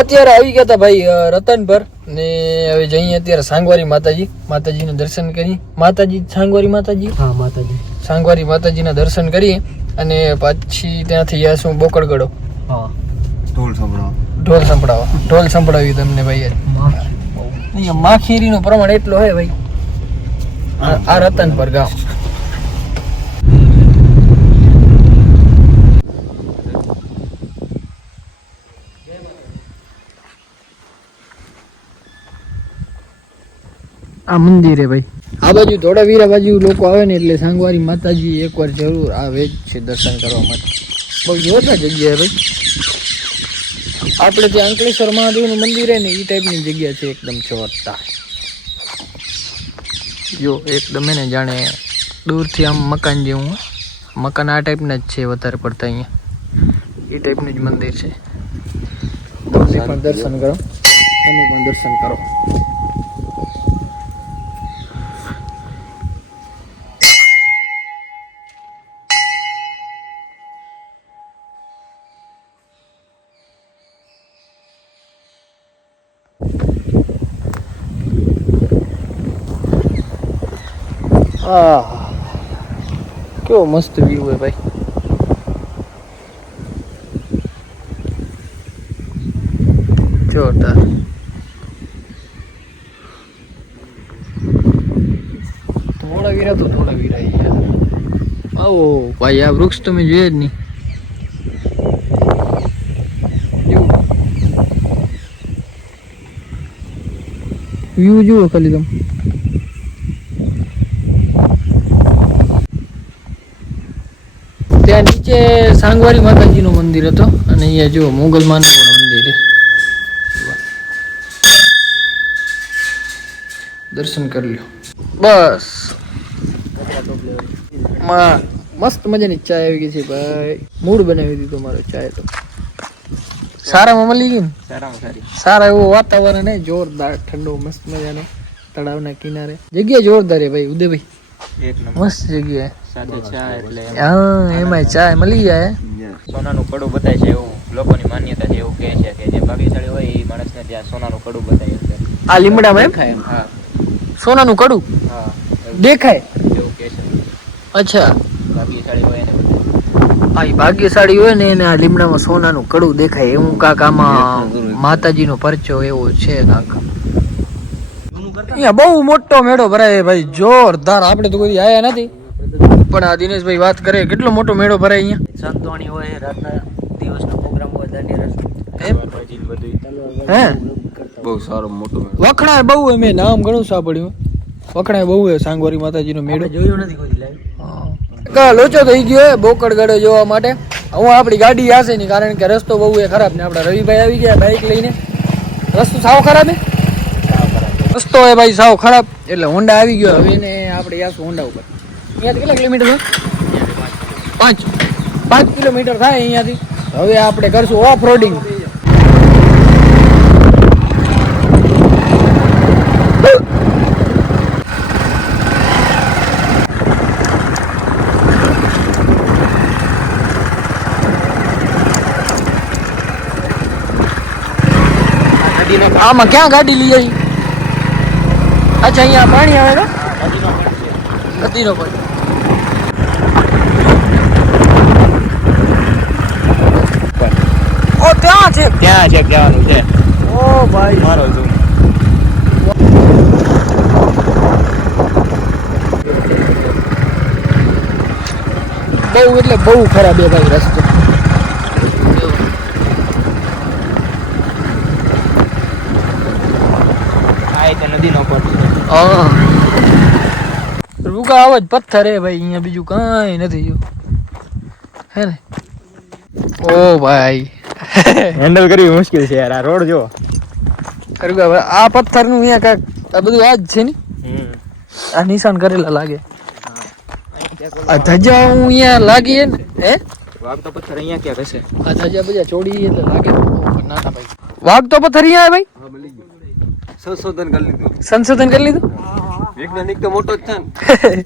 અત્યારે આવી ગયા હતા ભાઈ રતન પર ને હવે જઈએ અત્યારે સાંગવારી માતાજીના દર્શન કરી. માતાજી સાંગવારી માતાજી, હા માતાજી, સાંગવારી માતાજીના દર્શન કરી અને પછી ત્યાંથી જઈશું બોકડગઢો. હા ઢોલ સંભળાવી તમને ભાઈ. અહીંયા માખીરીનું પ્રમાણ એટલો હે ભાઈ આ રતન પર ગામ. આ મંદિર હે ભાઈ. આ બાજુ ધોળાવીરા બાજુ લોકો આવે ને એટલે સાંગવારી માતાજી એકવાર જરૂર આવે જ છે દર્શન કરવા માટે. બહુ જોરદાર જગ્યા હે ભાઈ. આપણે ત્યાં અંકલેશ્વર મહાદેવનું મંદિર હે ને એ ટાઈપની જગ્યા છે, એકદમ જોરદાર. જો એકદમ એને જાણે દૂરથી આમ મકાન જેવું, મકાન આ ટાઈપના જ છે વધારે પડતા. અહીંયા એ ટાઈપનું જ મંદિર છે. તમે પણ દર્શન કરો, તમે પણ દર્શન કરો. કેવો મસ્ત વ્યૂ હે ભાઈ. જોરદાર. ધોળાવીરા તો ધોળાવીરા આવો ભાઈ. આ વૃક્ષ તમે જોઈએ જ નહીં. વ્યૂ જુઓ ખાલી તમે. ત્યાં નીચે સાંગવારી માતાજીનું મંદિર હતો અને અહીંયા જુઓ મુગલમાનું પણ મંદિર છે. દર્શન કરી લો બસ. મસ્ત મજાની ચાય આવી ગઈ છે ભાઈ. મૂડ બનાવી દીધો મારો ચાય તો. સારામાં મળી ગઈ ને? સારામાં સારી. સારા એવું વાતાવરણ હે, જોરદાર ઠંડુ મસ્ત મજાનો તળાવના કિનારે. જગ્યા જોરદાર હે ભાઈ ઉદયભાઈ, એક નંબર મસ્ત જગ્યા. સાથે ચા એટલે હા એમાં ચા મળી જાય. સોનાનું કડું બતાય છે એવું લોકોની માન્યતા છે. એવું કહે છે કે જે ભાગ્યશાળી હોય એ માણસને ત્યાં સોનાનું કડું બતાય છે. આ લીમડામાં એમ હા સોનાનું કડું હા દેખાય એવું કહે છે. અચ્છા ભાગ્યશાળી હોય એને બતાય. હા એ ભાગ્યશાળી હોય ને એને આ લીમડામાં સોનાનું કડું દેખાય એવું કાંક આમાં માતાજીનો પરચો એવો છે કાંક. અહીંયા બહુ મોટો મેળો ભરાય ભાઈ, જોરદાર. આપણે તો કોઈ આયા નથી પણ આ દિનેશભાઈ વાત કરે કેટલો મોટો મેળો ભરાય અહીંયા. સંતવાણી હોય, રાતના દિવસનો પ્રોગ્રામ હોય, દાંડિયા રસ એમ હે બહુ સારો મોટો વખણાય બહુ હે. મેં નામ ઘણું સાંભળ્યું. વખણાય બહુ હે સાંગવારી માતાજીનો મેળો. જોયું નથી કોઈ લાઈવ. લોચો થઈ ગયો હે બોકડગઢ જોવા માટે. હું આપણી ગાડી આશે નહીં કારણ કે રસ્તો બહુ એ ખરાબ ને. આપણા રવિભાઈ આવી ગયા બાઇક લઈને. રસ્તો સાવ ખરાબ હે, રસ્તો હે ભાઈ સાવ ખરાબ. એટલે હોન્ડા આવી ગયો. હવે એને આપણે આશું હોન્ડા ઉપર. અહીંયાથી કેટલા કિલોમીટર છે? 5 કિલોમીટર થાય અહીંયાથી. હવે આપણે કરશું ઓફ રોડિંગ. આમાં ક્યાં ગાડી લઈ આવી? અચ્છા અહીંયા પાણી આવે ને નદીનો પાણી. ઓ ત્યાં છે, ત્યાં છે જવાનું છે. ઓ ભાઈ મારો છું બહુ એટલે બહુ ખરાબ છે ભાઈ રસ્તો. નદીનો પટ હા રૂકા આવા જ પથ્થર હે ભાઈ. અહીંયા બીજું કાંઈ નથી જો હે ને. ઓ ભાઈ હેન્ડલ કરવી મુશ્કેલ છે યાર. આ રોડ જો આ પથ્થરનું અહીંયા કાંઈક આ બધું આ જ છે ને. આ નિશાન કરેલા લાગે. આ ધજા હું અહીંયા લાગી હે ને. હે વાઘ તો પથ્થર અહીંયા ક્યાં હશે? આ ધજા બધા ચોડી એટલે લાગે નાના ભાઈ. વાઘ તો પથ્થર અહીંયા હે ભાઈ. સંશોધન કરી લીધું. સંશોધન કરી લીધું. વૈજ્ઞાનિક તો મોટો જ છે ને.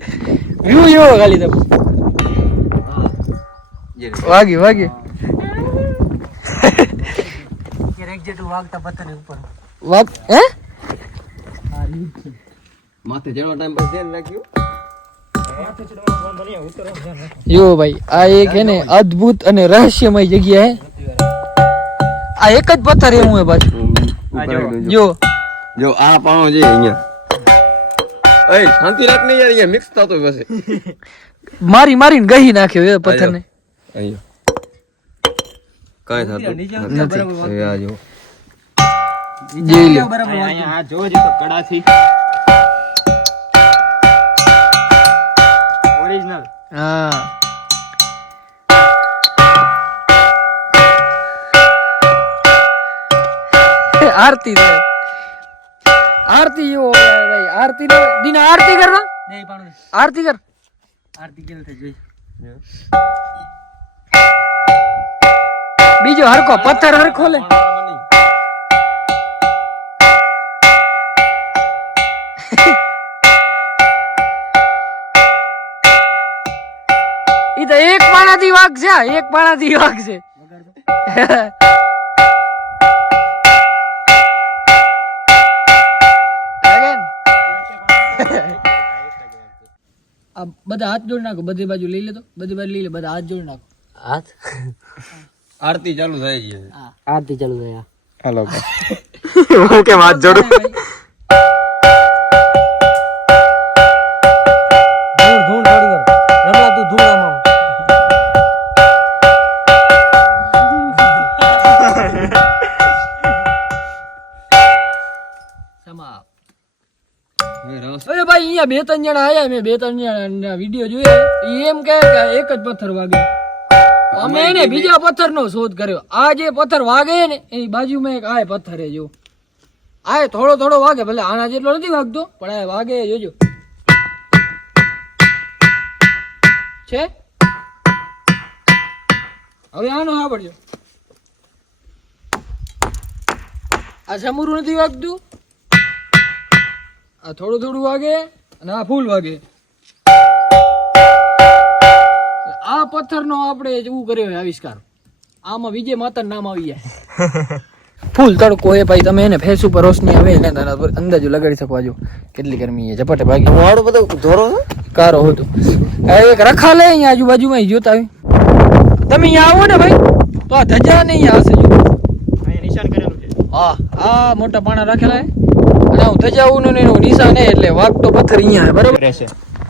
વ્યૂ એવો ખાલી તમે વાગી વાગ હે માથે ચડવા ટાઈમ પર ધ્યાન રાખ્યું. જો ભાઈ આ એક હે ને અદ્ભુત અને રહસ્યમય જગ્યા હે. આ એક જ પથ્થર એવું હે પાછું. જો જો આ પાણો છે અહીંયા. એય શાંતિ રાખ ને યાર, અહીંયા મિક્સ થતો બસ. મારી મારીને ગહી નાખ્યો એ પથ્થરને. અહીંયા કાઈ થતું નથી. આ જો જોઈ લો. અહીંયા આ જોવો જ તો કડાથી ઓરિજિનલ. હા આરતી રે આરતી જો ભાઈ આરતી નો દીના આરતી કર ના આરતી કર બીજો હરખો પથ્થર હરખો લે. ઈ તો એક પાણાથી વાગ છે, એક પાણાથી વાગ છે. આ બધા હાથ જોડી નાખો, બધી બાજુ લઈ લે તો બધી બાજુ લઈ લે, બધા હાથ જોડી નાખો. હાથ આરતી ચાલુ થાય છે. આરતી ચાલુ થાય. હાલો હું કેમ હાથ જોડું? ધૂળ થોડી વાર રમલા તું ધૂળામાં. અરે ભાઈ અહીંયા બે ત્રણ જણા આયા, મેં બે ત્રણ જણા વિડીયો જોયા, ઈ એમ કહે કે એક જ પથ્થર વાગે. અમે એને બીજા પથ્થર નો શોધ કર્યો. આ જે પથ્થર વાગે ને એની બાજુમાં એક આ પથ્થર હે. જો આ થોડો થોડો વાગે, ભલે આના જેટલો નથી વાગતો પણ આ વાગે. જોજો છે. હવે આનો સાંભળજો. આ સમૂરું નથી વાગતું, આ થોડું થોડું વાગે અને આ ફૂલ વાગે. આ પથ્થરનો આપણે એવું કર્યો હોય આવિષ્કાર. આમાં વિજય માતા નામ આવી જાય. ફૂલ તડકો હે ભાઈ, તમે એને ફેસ ઉપર રોશની આવે ને તેના પર અંદાજો લગાડી શકો. જો કેટલી ગરમી છે, ઝપટે ભાગી. વાળો બધો ધોરો છે, કારો હતો. એક રખા લે અહીંયા આજુબાજુમાં જોતા આવી. તમે અહીંયા આવો ને ભાઈ તો આ ધજા ને અહીંયા હશે. જો અહીંયા નિશાન કરેલું છે. હા આ મોટા પાણા રાખેલા હે અને હું ધજાવું ને એનું નિશાન હે એટલે વાગતો પથ્થર અહીંયા હે. બરાબર રહેશે.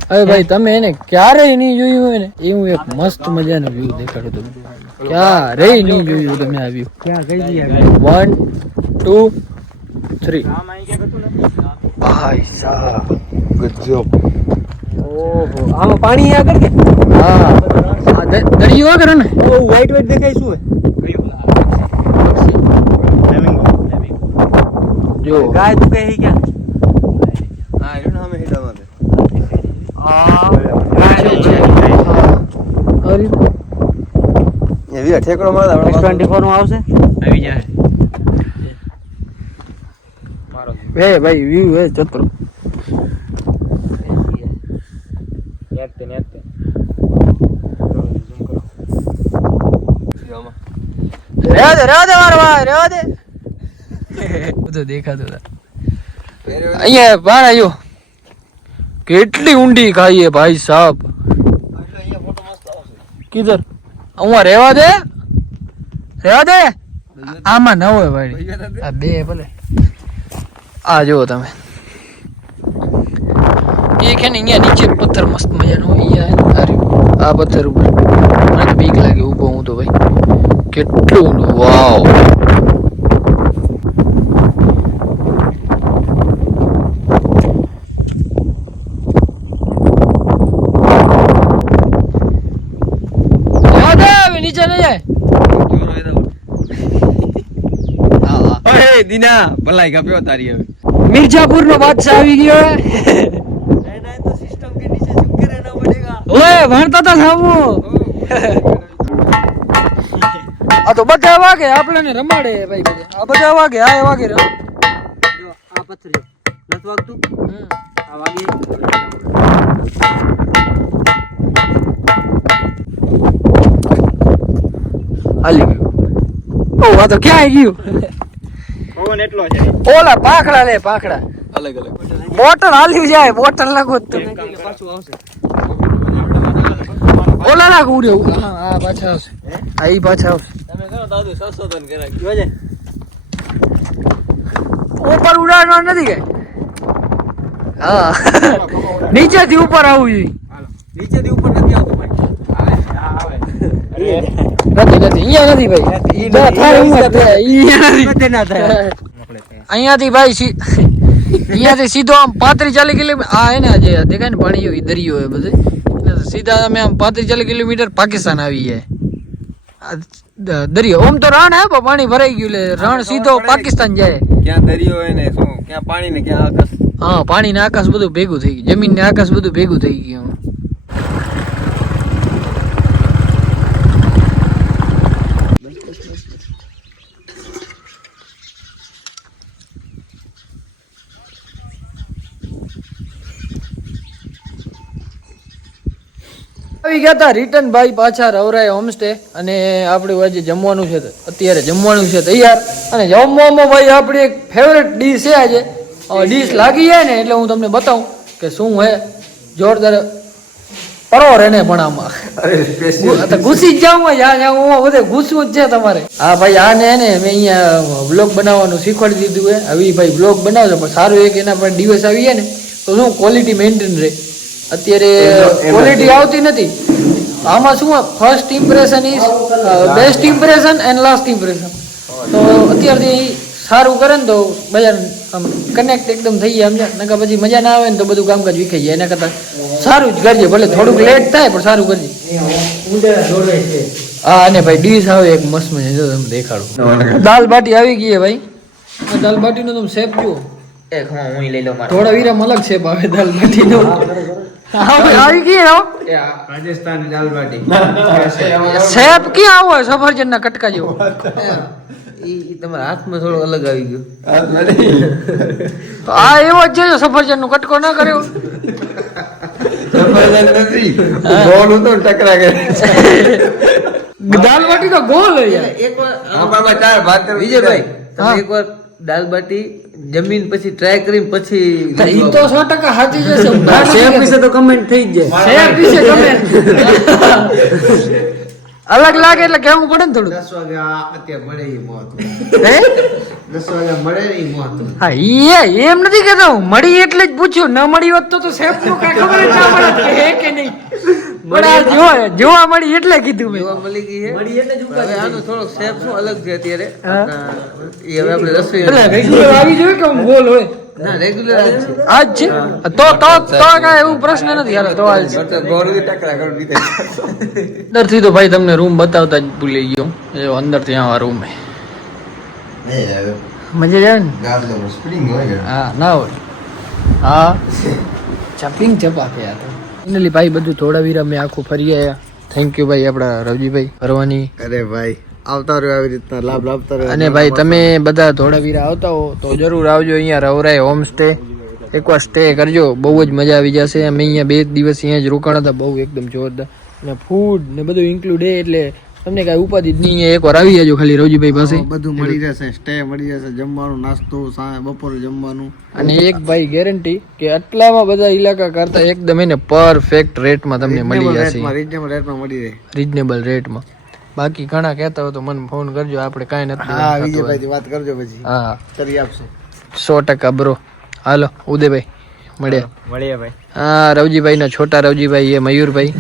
હવે ભાઈ તમે એને ક્યારેય નહીં જોયું હોય ને એવું એક મસ્ત મજાનું વ્યૂ દેખાડો તમે. ક્યારેય નહીં જોયું તમે આ વ્યૂ. 1 2 3 ભાઈ સાહેબ ગજબ. ઓહો આમાં પાણી આગળ કે હા આ દરિયો આગળ ને ઓ વ્હાઈટ વ્હાઈટ દેખાય શું હે જો ગાય તું કહે ક્યાં હા એનો અમે હેડામાં દે. એ ઠેકડો મારે આપણે 24 નું આવશે આવી જાય. મારો હે ભાઈ વ્યૂ હે ચતરો. નેતે નેતે રેવા દે મારો ભાઈ રેવા દે. બધું દેખાતું હતા અહીંયા બાર આવ્યો. કેટલી ઊંડી ખાઈએ ભાઈ સાહેબ. કિધર અહીંયા રેવા દે રેવા દે. આમાં ન હોય ભાઈ, આ બે ભલે. આ જુઓ તમે એક હે ને અહીંયા નીચે પથ્થર મસ્ત મજાનો અહીંયા આ પથ્થર ઉપર મને તો બીક લાગે ઊભો હું તો ભાઈ. કેટલું ઊંડું. વાવ નીચે ન જાય. ઓય દીના ભલાઈ કાપ્યો તારી. હવે મિર્જાપુર નો બાદશાહ આવી ગયો. ઓય ભણતા તા સામુ. આ તો બધા વાગે આપણે રમાડે ભાઈ. આ બધા વાગે આ વાગે. જો આ પથ્થર નથી વાગતું. આ વાગે હાલી ગયું. ઓ આ તો ક્યાં ગયું. પવન એટલો છે ઓલા પાખડા લે પાખડા અલગ અલગ બોટલ હાલી જાય બોટલ નાખો તું ઓલા નાખ ઉડ્યો હા પાછા આવશે આ ઈ પાછા આવશે તમે કરો દાદુ સંશોધન કરા જોજે ઉપર ઉડાડવા નથી કે હા નીચેથી ઉપર આવવું જોઈએ નીચેથી ઉપર નથી આવતું ભાઈ નથી અહીંયા નથી ભાઈ થાય એમ જ થાય. અહીંયાથી ભાઈ અહીંયાથી સીધો આમ 35-40 કિલોમીટર આ એને જે દેખાય ને પાણી હોય દરિયો હોય બધે એટલે સીધા અમે આમ 35-40 કિલોમીટર પાકિસ્તાન આવી જાય દરિયો ઓમ તો રણ હે પણ પાણી ભરાઈ ગયું એટલે રણ સીધો પાકિસ્તાન જાય ક્યાં દરિયો હોય ને શું ક્યાં પાણી ને ક્યાં આકાશ હા પાણી ને આકાશ બધું ભેગું થઈ ગયું જમીન ને આકાશ બધું ભેગું થઈ ગયું આવી ગયા હતા રિટર્ન ભાઈ પાછા રવરાય હોમસ્ટે અને આપણે આજે જમવાનું છે અત્યારે જમવાનું છે તૈયાર અને જમવામાં ભાઈ આપણી એક ફેવરેટ ડીશ છે આજે ડીશ લાગી જાય ને એટલે હું તમને બતાવું કે શું હે જોરદાર પરોર એને પણ આમાં ઘૂસી જ જાઉં હું બધે ઘૂસવું જ છે તમારે હા ભાઈ આને એને મેં અહીંયા બ્લોગ બનાવવાનું શીખવાડી દીધું હે હવે ભાઈ બ્લોગ બનાવજો પણ સારું એક એના પર દિવસ આવી જાય ને તો શું ક્વોલિટી મેન્ટેન રહે અત્યારે ક્વોલિટી આવતી નથી આમાં શું first impression is best impression and last impression તો અત્યારથી સારું કરે ને તો બજાર આમ કનેક્ટ એકદમ થઈ જાય સમજ્યા નકર પછી મજા ના આવે ને તો બધું કામકાજ વિખાઈ જાય એના કરતાં સારું જ કરજે ભલે થોડુંક લેટ થાય પણ સારું કરજે હા અને ભાઈ ડીશ આવે એક મસ્ત મજા જો તમે દેખાડું દાલ બાટી આવી ગઈ ભાઈ આ દાલ બાટીનો તમે શેપ જુઓ એક હું લઈ લઉં મારે થોડા વીરામ અલગ શેપ આવે દાલ બાટીનો આવી ગઈ હો રાજસ્થાની દાલ બાટી શેપ ક્યાં આવો સફરજન ના કટકા જેવો ઈ તમારા હાથમાં થોડો અલગ આવી ગયો આ એવો જ છે સફરજન નો કટકો ના કર્યો નથી ગોળ હતો ને ટકરા કરે દાલ બાટી તો ગોલ હોય યાર બાબા ચાર વાત કરો વિજયભાઈ હા. તમે એકવાર દાલ બાટી જમીન પછી ટ્રાય કરીને પછી ઈ તો 100% સાચી જશે શેફ વિશે તો કમેન્ટ થઈ જ જાય શેપ વિશે ગમે અલગ લાગે એટલે કેવું પડે ને થોડું 10 વાગ્યા અત્યારે મળે ઈ મોત હે 10 વાગ્યા મળે ઈ મોત હા એમ નથી કહેતો હું મળી એટલે જ પૂછ્યું ન મળી હોત તો શેફ નું કઈ ખબર જ ના પડે કે હે કે નહીં પણ આ જોવા મળી એટલે કીધું મેં જોવા મળી ગઈ છે મળી એટલે જ ઉભા હવે આનો થોડો શેપ શું અલગ છે અત્યારે એ હવે આપણે રસોઈ એટલે રેગ્યુલર આવી જોઈએ કે આમ ગોલ હોય ના રેગ્યુલર આજ છે તો કાંઈ એવું પ્રશ્ન નથી હાલો તો હાલ છે ગોળ ટકરા કરું દીધા અંદરથી તો ભાઈ તમને રૂમ બતાવતા જ ભૂલી ગયો એ અંદરથી આ રૂમ હે મજા જાય ને ગાર્ડન સ્પ્રિંગ હોય હા ના હોય હા ચપિંગ ચપાકે યાર ફાઇનલી ભાઈ બધું થોડા વીરા મેં આખું ફરી આવ્યા થેન્ક યુ ભાઈ આપણા રવજીભાઈ ફરવાની અરે ભાઈ આવતા રહ્યો આવી રીતના લાભ લાભતા રહ્યો અને ભાઈ તમે બધા ધોળાવીરા આવતા હો તો જરૂર આવજો અહીંયા રવરાય હોમ સ્ટે એકવાર સ્ટે કરજો બહુ જ મજા આવી જશે અમે અહીંયા 2 દિવસ અહીંયા જ રોકાણા હતા બહુ એકદમ જોરદાર અને ફૂડ ને બધું ઇન્ક્લુડ એટલે તમને કાંઈ ઉપાધિ જ નહીં અહીંયા એકવાર આવી જાજો ખાલી રવજીભાઈ પાસે બધું મળી જશે સ્ટે મળી જશે જમવાનું નાસ્તો બપોરે જમવાનું અને એક ભાઈ ગેરંટી કે આટલામાં બધા ઇલાકા કરતા એકદમ એને પરફેક્ટ રેટમાં તમને મળી જશે રીઝનેબલ રેટમાં મળી રહે રીઝનેબલ રેટમાં બાકી ઘણા કહેતા હોય તો મને ફોન કરજો આપણે કાંઈ નથી હા વિજયભાઈ વાત કરજો પછી હા કરી આપશું 100% બ્રો હાલો ઉદયભાઈ મળ્યા મળીએ ભાઈ હા રવજીભાઈ ના છોટા રવજીભાઈ એ મયુરભાઈ